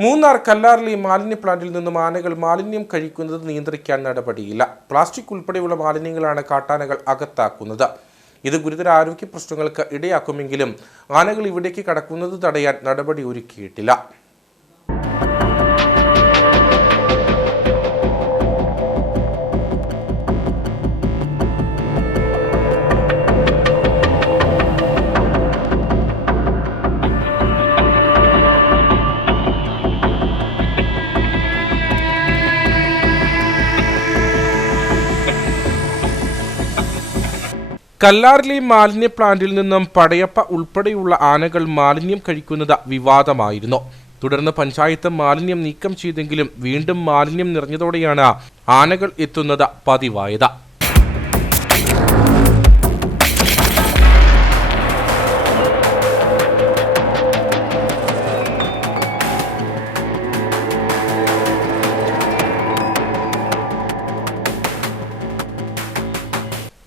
മൂന്നാർ കല്ലാറിലെ മാലിന്യ പ്ലാന്റിൽ നിന്നും ആനകൾ മാലിന്യം കഴിക്കുന്നത് നിയന്ത്രിക്കാൻ നടപടിയില്ല. പ്ലാസ്റ്റിക് ഉൾപ്പെടെയുള്ള മാലിന്യങ്ങളാണ് കാട്ടാനകൾ അകത്താക്കുന്നത്. ഇത് ഗുരുതര ആരോഗ്യ പ്രശ്നങ്ങൾക്ക് ഇടയാക്കുമെങ്കിലും ആനകൾ ഇവിടേക്ക് കടക്കുന്നത് തടയാൻ നടപടി ഒരുക്കിയിട്ടില്ല. കല്ലാറിലെ മാലിന്യ പ്ലാന്റിൽ നിന്നും പടയപ്പ ഉൾപ്പെടെയുള്ള ആനകൾ മാലിന്യം കഴിക്കുന്നത് വിവാദമായിരുന്നു. തുടർന്ന് പഞ്ചായത്ത് മാലിന്യം നീക്കം ചെയ്തെങ്കിലും വീണ്ടും മാലിന്യം നിറഞ്ഞതോടെയാണ് ആനകൾ എത്തുന്നത് പതിവായത്.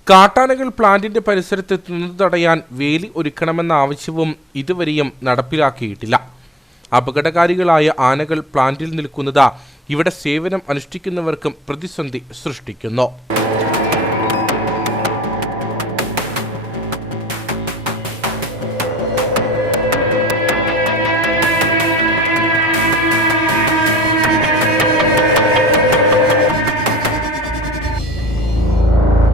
കാട്ടാനകൾ പ്ലാന്റിന്റെ പരിസരത്തെത്തുന്നത് തടയാൻ വേലി ഒരുക്കണമെന്ന ആവശ്യവും ഇതുവരെയും നടപ്പിലാക്കിയിട്ടില്ല. അപകടകാരികളായ ആനകൾ പ്ലാന്റിൽ നിൽക്കുന്നത് ഇവിടെ സേവനം അനുഷ്ഠിക്കുന്നവർക്കും പ്രതിസന്ധി സൃഷ്ടിക്കുന്നു.